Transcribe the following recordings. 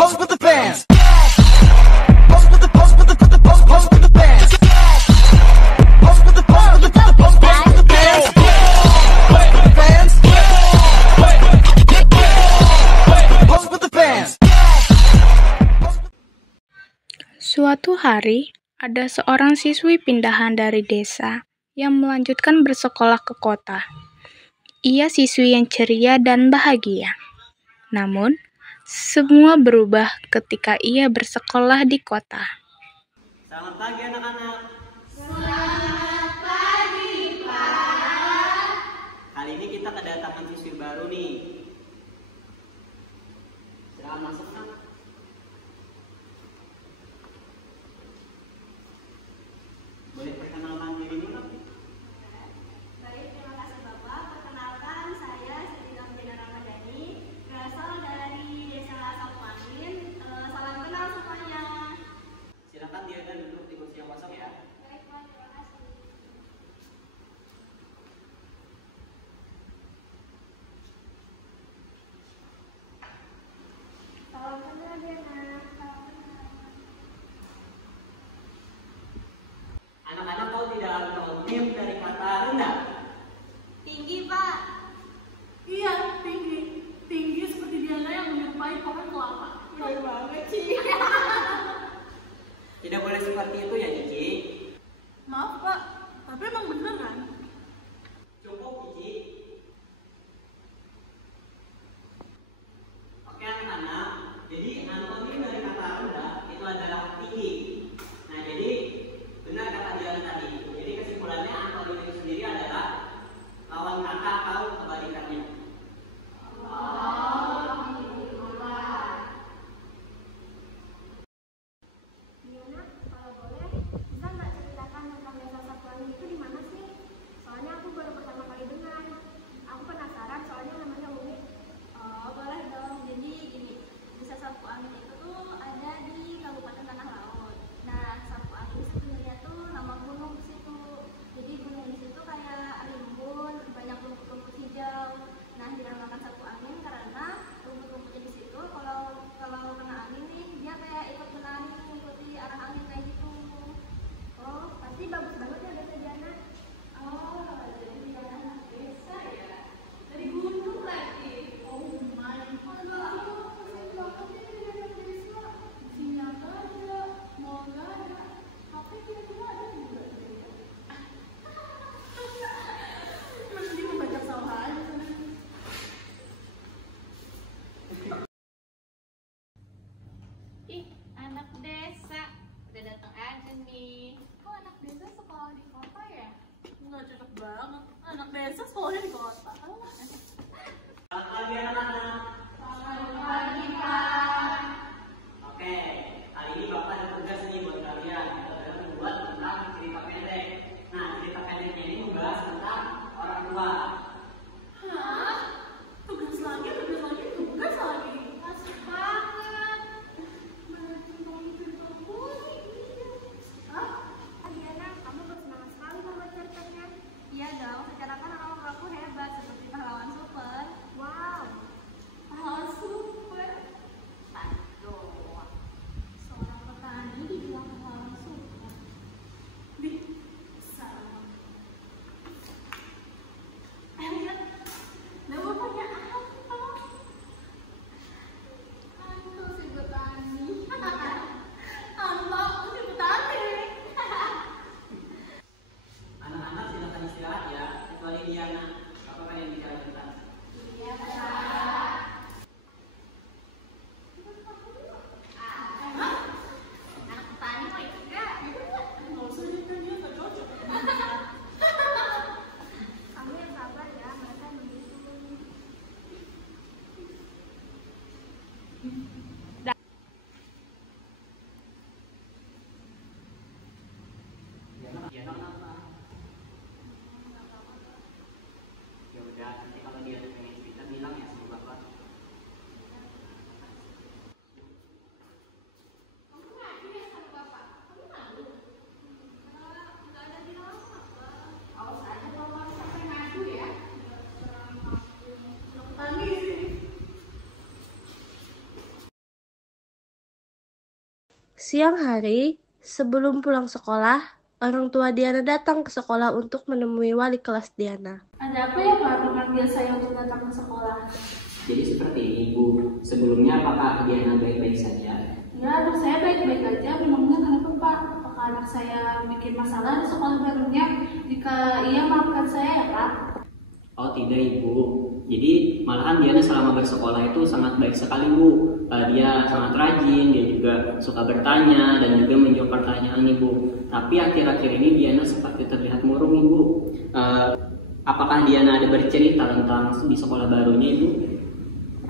Pose with the fans. Pose with the pose with the pose with the fans. Pose with the pose with the pose with the fans. Pose with the fans. Pose with the fans. Suatu hari, ada seorang siswi pindahan dari desa yang melanjutkan bersekolah ke kota. Ia siswi yang ceria dan bahagia. Namun, semua berubah ketika ia bersekolah di kota. Selamat pagi anak-anak. Selamat pagi, Pak. Kali ini kita kedatangan siswi baru nih. Silakan masuk, Nak. Boleh perkenalkan diri dulu, Nak? Baik, terima kasih Bapak. Perkenalkan, saya Sedina Mujana Ramadhani, berasal dari Desa Sapuangin. Salam kenal semuanya. Silakan Diana duduk di kursi yang kosong ya. Baik, Pak, terima kasih. Salam kenal, Diana. Salam kenal. Anak-anak tahu tidak akronim dari kata rendah? Tinggi, Pak. Iya, tinggi. Tinggi seperti Diana yang menyerupai pohon kelapa. Bener banget sih. Tidak boleh seperti itu ya, Cici. Maaf, Pak. Tapi emang bener kan? Cukup, Cici. Oke anak-anak, jadi anonim dari kata rendah itu adalah tinggi. Nah jadi benar kata Diana tadi. Jadi kesimpulannya anonim itu sendiri adalah lawan kata atau kebalikannya. Diana, kalau boleh, bisa nggak ceritakan tentang Desa Sapuangin itu di mana sih? Soalnya aku baru pertama kali dengar. Aku penasaran soalnya namanya unik. Oh, boleh dong. Jadi gini, Desa Sapuangin itu tuh ada di Kabupaten Tanah Laut. Nah, Sapuangin sebenarnya tuh nama gunung di situ. Jadi gunung di situ kayak rimbun, banyak rumput-rumput hijau. Nah, dinamakan Sapuangin karena rumput-rumputnya di situ kalau kena angin nih, dia kayak ikut menari mengikuti arah angin kayak gitu. Oh, pasti bagus banget ya Desa Diana. Oh, jadi Diana anak desa ya. Dari gunung lagi. Oh my god. Aku keren banget ya dari anak desa. Isinya nggak ada, mau nggak ada. Tapi kira-kira ada juga ya. Mending membaca salah aja. Ih, anak desa. Udah datang aja nih. Kok anak desa sekolah di kota ya? Nggak cocok banget. Anak desa sekolahnya di kota. Selamat pagi anak-anak. Selamat pagi, Pak. Oke, kali ini Bapak ada tugas nih buat kalian. Kita akan membuat tentang cerita pendek. Nah, cerita pendeknya ini membahas tentang orang tua. Hah? Tugas lagi. Asik banget. Hah? Diana, kamu bersemangat sekali membuat ceritanya. Iya dong, secara kan orang aku hebat seperti pahlawan super. Wow. Pahlawan super? Aduh. Seorang petani dibilang pahlawan super. Bisa. Lihat. Lah bapaknya apa? Aku si petani. Apa? Aku si petani. Anak-anak silakan istirahat ya, kecuali Diana. Bapak pengen bicara tentang. Iya, Pak. Anak petani mau ikut nggak? Nggak usah kan dia nggak cocok. Kamu yang sabar ya, mereka begitu. Diana kenapa? Ya udah, nanti kalau dia pengen cerita bilang ya sama Bapak. Siang hari, sebelum pulang sekolah, orang tua Diana datang ke sekolah untuk menemui wali kelas Diana. Ada apa ya Pak memanggil saya untuk datang ke sekolah? Jadi seperti ini Bu, sebelumnya apakah Diana baik-baik saja? Ya, anak saya baik-baik aja. Memangnya kenapa Pak? Apakah anak saya bikin masalah di sekolah barunya? Jika iya, maafkan saya ya Pak. Oh tidak Ibu, jadi malahan Diana selama bersekolah itu sangat baik sekali Bu. Dia sangat rajin, dia juga suka bertanya dan juga menjawab pertanyaan Ibu. Tapi akhir-akhir ini Diana seperti terlihat murung Ibu. Apakah Diana ada bercerita tentang di sekolah barunya Ibu?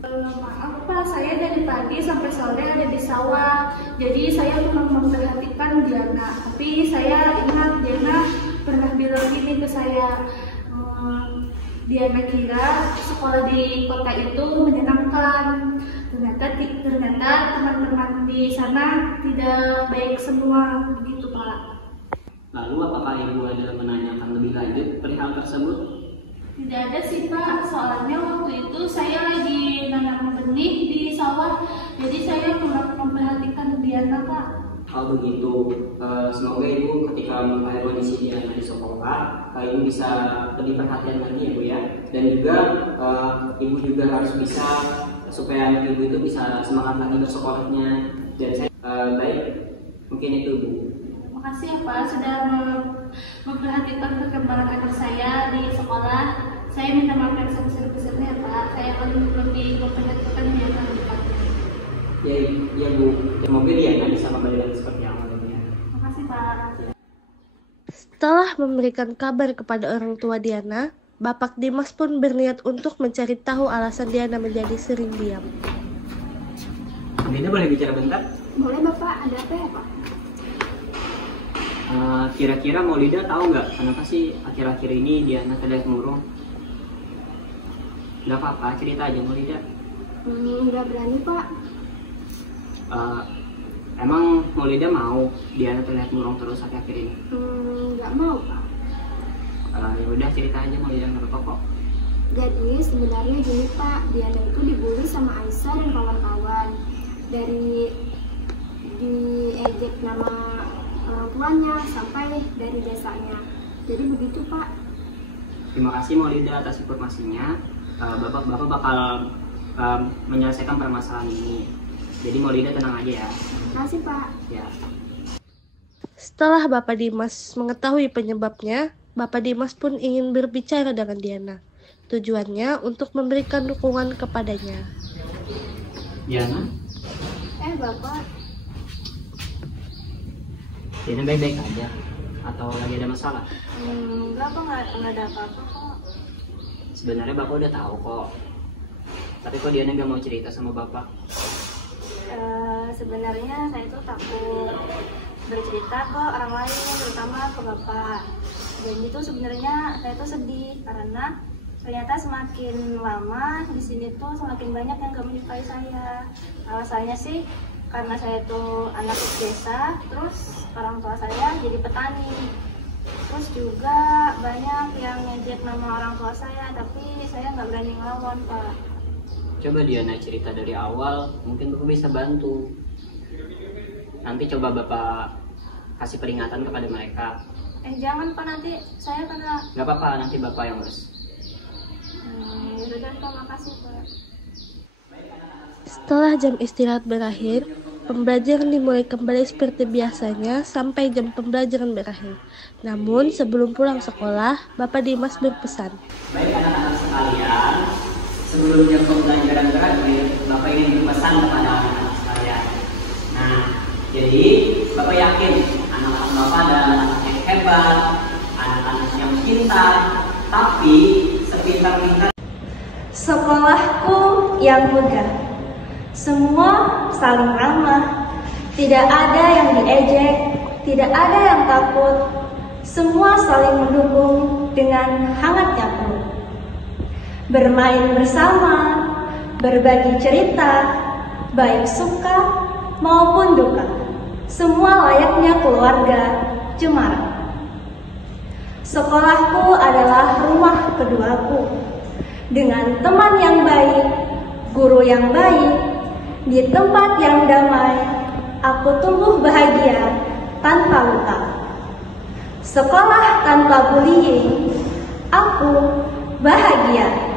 Maaf Pak, saya dari pagi sampai sore ada di sawah. Jadi saya kurang memperhatikan Diana. Tapi saya ingat Diana pernah bilang gini ke saya, Diana kira sekolah di kota itu menyenangkan. Ternyata teman-teman di sana tidak baik semua, begitu Pak. Lalu apakah Ibu ada menanyakan lebih lanjut perihal tersebut? Tidak ada sih Pak, soalnya waktu itu saya lagi nanam benih di sawah, jadi saya kurang memperhatikan Diana Pak. Oh begitu, semoga Ibu ketika mengetahui kondisi Diana di sekolah, Ibu bisa lebih perhatian lagi ya Bu ya. Dan juga Ibu juga harus bisa supaya anak Ibu itu bisa semangat lagi bersekolahnya. Dan saya baik, mungkin itu Bu. Terima kasih ya Pak sudah memperhatikan perkembangan anak saya di sekolah. Saya minta maaf yang sebesar-besarnya ya Pak. Saya akan lebih memperhatikan Diana di depannya. Ya Bu, semoga Diana bisa kembali lagi seperti awalnya. Terima kasih Pak. Setelah memberikan kabar kepada orang tua Diana, Bapak Dimas pun berniat untuk mencari tahu alasan Diana menjadi sering diam. Diana boleh bicara bentar? Boleh Bapak, ada apa ya Pak? Kira-kira Maulida tahu nggak kenapa sih akhir-akhir ini Diana terlihat murung? Nggak apa-apa, cerita aja Maulida. Nggak berani Pak. Emang Maulida mau Diana terlihat murung terus akhir-akhir ini? Nggak mau Pak. Ya udah cerita aja Maulida, nggak apa-apa kok. Jadi sebenarnya gini Pak, Diana itu dibully sama Aisyah dan kawan-kawan. Dari diejek nama orang tuanya sampai dari desanya. Jadi begitu Pak. Terima kasih Maulida atas informasinya. Bapak bakal menyelesaikan permasalahan ini. Jadi Maulida tenang aja ya. Terima kasih Pak. Ya. Setelah Bapak Dimas mengetahui penyebabnya, Bapak Dimas pun ingin berbicara dengan Diana. Tujuannya untuk memberikan dukungan kepadanya. Diana? Bapak. Diana baik-baik aja? Atau lagi ada masalah? Enggak Pak, nggak ada apa-apa kok. Sebenarnya Bapak udah tahu kok. Tapi kok Diana nggak mau cerita sama Bapak? Sebenarnya saya tuh takut bercerita ke orang lain, terutama ke Bapak. Dan itu sebenarnya saya tuh sedih karena ternyata semakin lama di sini tuh semakin banyak yang gak menyukai saya. Alasannya sih karena saya tuh anak desa, terus orang tua saya jadi petani. Terus juga banyak yang ngejek nama orang tua saya, tapi saya nggak berani ngelawan Pak. Coba Diana cerita dari awal, mungkin Bapak bisa bantu. Nanti coba Bapak kasih peringatan kepada mereka. Jangan Pak, nanti saya kena. Gak apa-apa, nanti Bapak yang urus. Yaudah Pak, makasih Pak. Setelah jam istirahat berakhir, pembelajaran dimulai kembali seperti biasanya sampai jam pembelajaran berakhir. Namun sebelum pulang sekolah, Bapak Dimas berpesan. Baik anak-anak sekalian, sebelum jam pembelajaran berakhir, Bapak ingin berpesan kepada anak-anak sekalian. Nah, jadi Bapak yakin anak-anak Bapak adalah anak yang hebat, anak-anak yang pintar, tapi sepintar-pintar. Sekolahku yang megah, semua saling ramah, tidak ada yang diejek, tidak ada yang takut, semua saling mendukung dengan hangatnya peluk. Bermain bersama, berbagi cerita, baik suka maupun duka, semua layaknya keluarga cemara. Sekolahku adalah rumah keduaku, dengan teman yang baik, guru yang baik, di tempat yang damai, aku tumbuh bahagia tanpa luka. Sekolah tanpa bullying, aku bahagia.